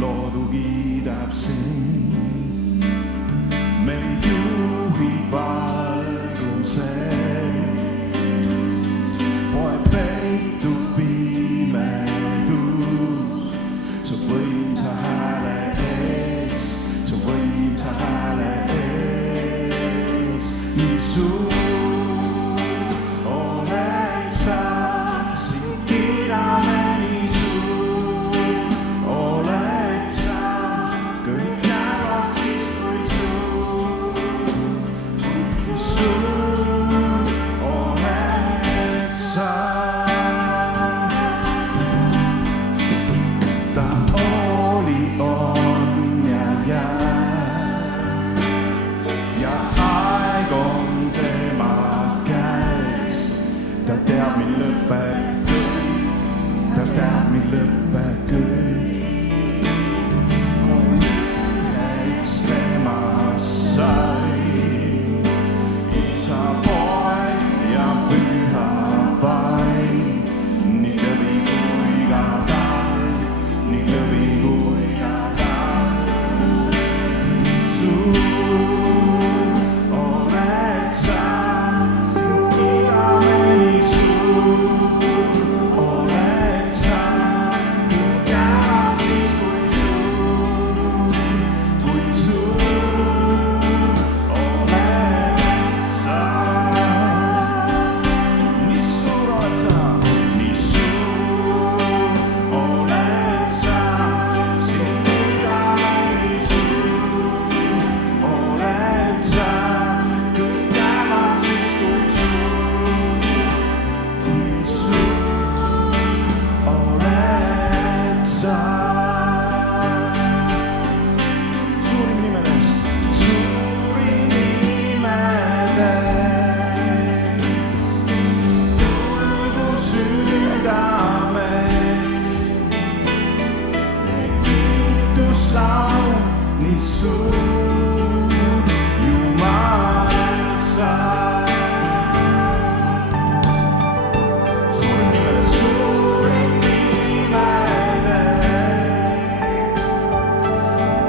loodu kiidab sind. meid juhib valgused, poeg peitub pimedus su võimsa hääle ees, su võimsa hääle ees. nii suur oled sa, sind kiidame, nii suur oled sa, kõik näevad siis kui suur oled sa. ta oli, on ja jääb ja aeg on tema käes. ta teab, mil lõpeb kõik, ta teab, mil lõpeb kõik. üks temast sai, isa, poeg ja püha vaim, nii lõvi kui ka talv, nii lõvi kui ka talv. suur oled sa, sind kiidame, nii suur oled sa, kõik jäävad siis kui suur oled sa. nii suur oled sa, nii suur oled sa, sind kiidame, nii suur oled sa, kõik jäävad siis kui suur oled sa. suurim nimedest, suurim nimedest, tulgu südamest, kiituslaul, nii suur Jumal sa. suurim nimedest, suurim nimedest,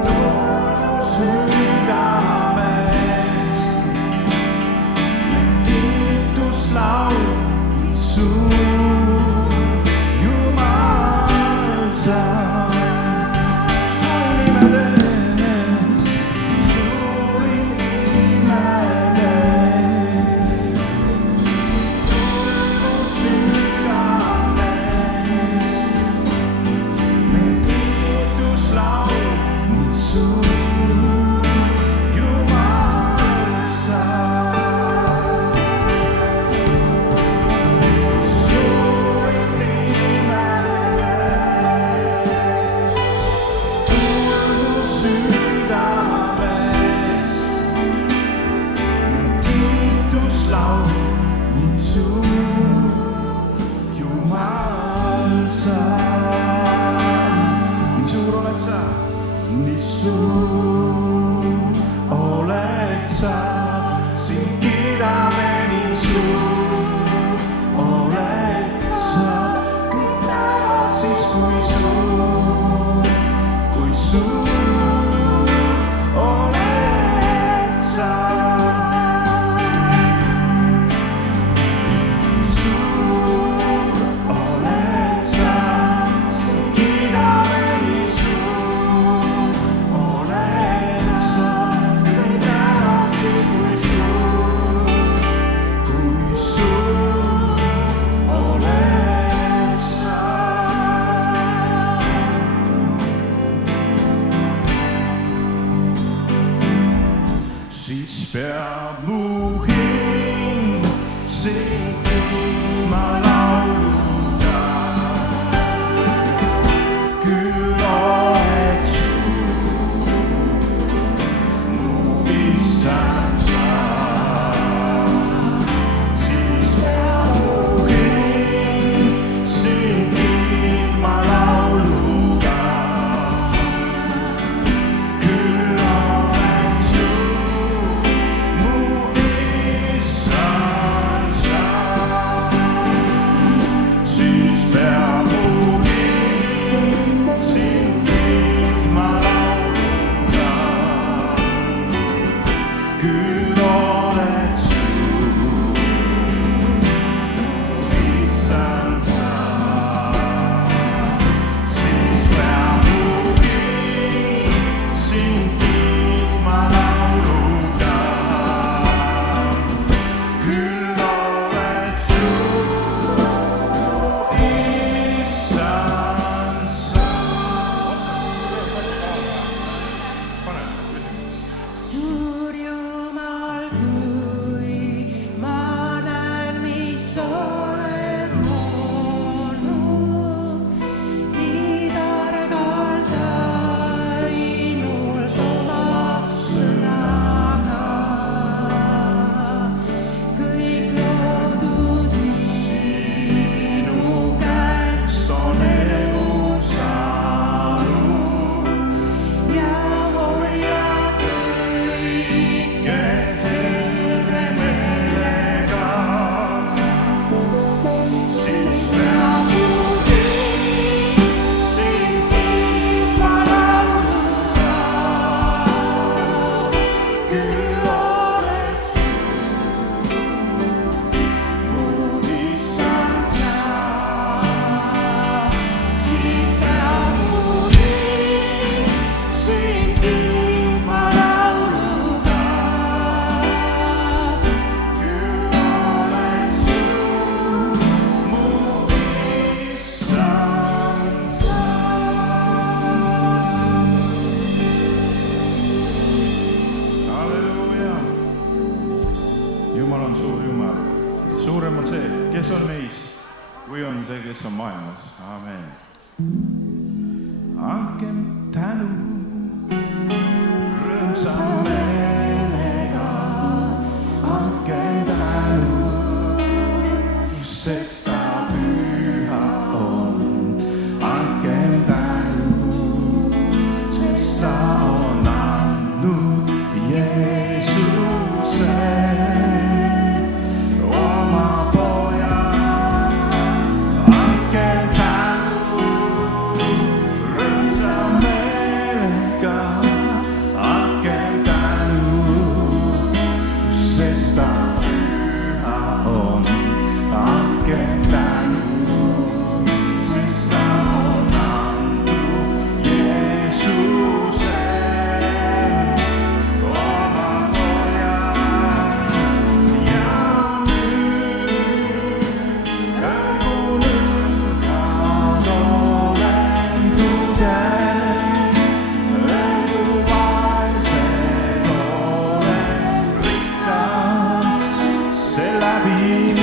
tulgu südamest, kiituslaul, nii suur Jumal sa. suurim nimedest, suurim nimedest, tulgu südamest, kiituslaul, nii suur Jumal sa. suurim nimedest, tulgu südamest, kiituslaul, nii suur Jumal sa. nii suur oled sa, nii suur oled sa, sind kiidame, nii suur oled sa, kõik näevad siis kui suur oled sa. suurem on see, kes on meis, kui on see, kes on maailmas. Amen. Andkem tänu rõõmsa meelega, andkem tänu, sest ta püha on. Andkem tänu, sest ta on andnud Jeesuse, oma poja. Andkem tänu rõõmsa meelega, andkem tänu, sest ta püha on. Andkem tänu, sest ta on andnud Jeesuse, oma poja. Ja nüüd öelgu nõrgad olen tugev, öelgu vaesed olen rikkad, see läbi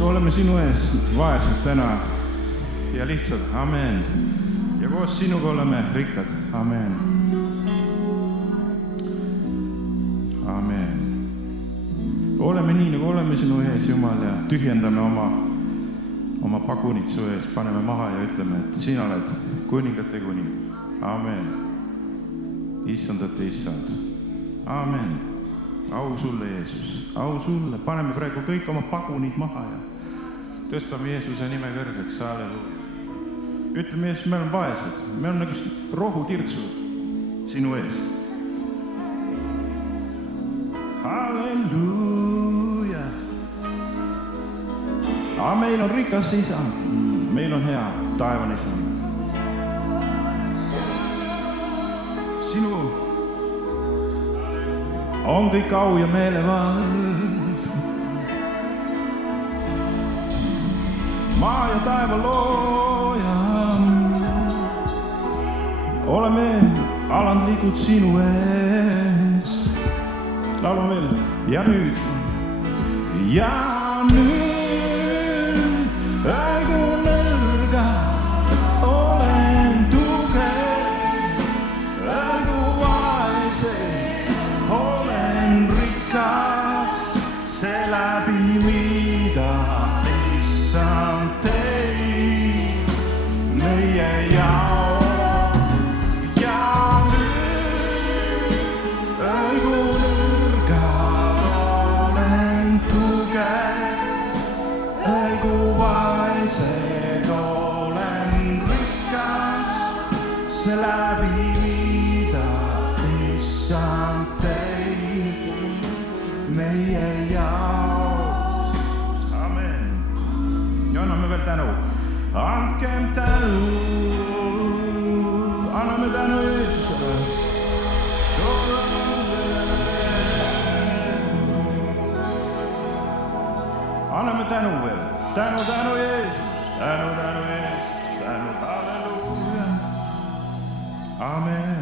oleme sinu ees vaesed täna ja lihtsalt, amen. Ja koos sinuga oleme rikkad, amen. Amen. Oleme nii, nagu oleme sinu ees, Jumal, ja tühjendame oma pagunid su ees, paneme maha ja ütleme, et sina oled kuningate kuning. Amen. Issandate issand. Amen. au sulle, Jeesus, au sulle. Paneme praegu kõik oma pagunid maha ja tõstame Jeesuse nime kõrgeks, halleluuja. Ütleme, Jeesus, me oleme vaesed, me oleme nagu rohutirtsud sinu ees. Halleluuja. Aga meil on rikas isa, meil on hea taevane isa. Sinu on kõik au ja meelevald. Maa ja taeva looja. Oleme alandlikud sinu ees. Laulame veel. Ja nüüd ärgu nõrga, olen tugev, ärgu vaese, olen rikas, see läbi mida issand teid meie jaoks. Ja nüüd ärgu nõrga, olen tugev, ärgu vaesed, olen rikas, see läbi mida issand teid meie jaoks. Amen. Ja anname veel tänu. Andkem tänu. Anname tänu Jeesusele. Anname tänu veel. Tänu Jeesus. Tänu Jeesus. Tänu, halleluuja. Amen.